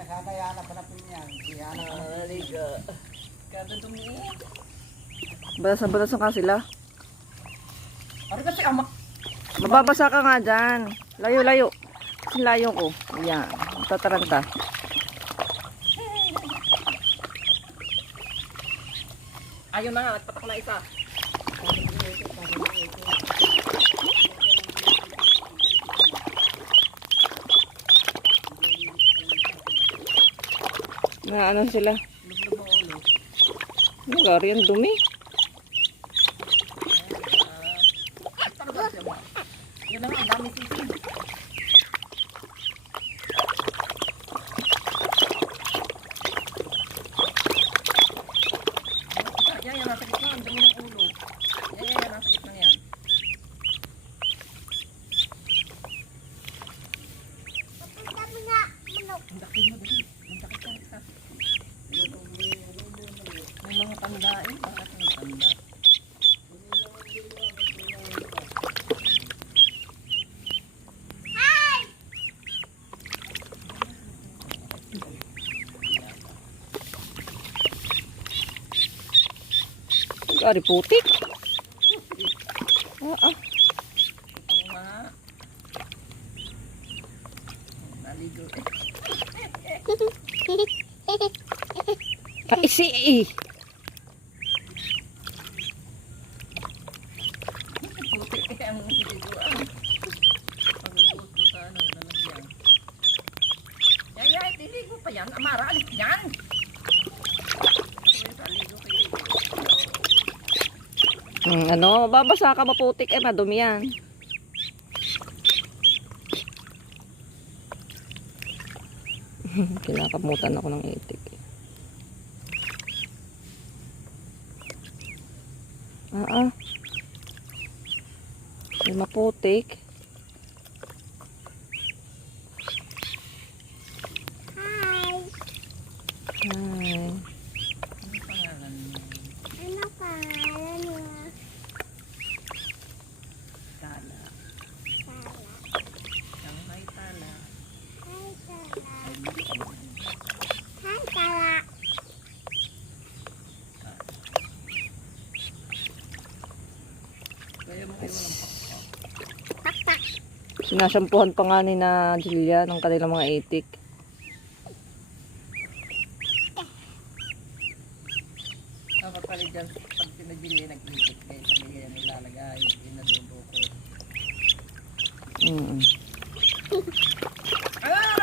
Sana yana pa na pinyan. Yana pa na Liga. Kada dumi. Balas-balasan ka sila. Ano kasi amak? Mababasa ka nga dyan. Layo-layo. Kasi layo ko. Ayan. Tataranta. Ayun na nga, nagpatak na isa. Na ano sila? Lublog ng ulo. Lugar yan, dumi. Yun na nga, ang dami sisig. Yan, yan, nasa gitna. Ang dami ng ulo. Yan, nasa gitna yan. Ang laki mo, dali. Ang laki ka, isa. May mga tanda eh. Bakit may tanda? Gari putik. Ah, ah. Ito mga naligo eh. Kaisi eh. Puti eh ang niliguan. Pagbubuhos mo sa ano, lalagyan. Yay, tiligo pa yan. Amara, alis yan. Ako aligo kay ligo. Ano, mababasa ka maputik eh, madumi yan. Kinakamutan ako ng itik. Ah, ah. May maputik. Hi. Ano pangalan mo? Tala. Shanghai Tala. Kaya mo kayo walang pakpak. Sinasampuhan pa nga ni na Julia ng kanilang mga itik. Dapat pala dyan, pag pinabili, nag-itik kayo. Sabi kaya nilalagay, inadubo ko. Mm. Ah!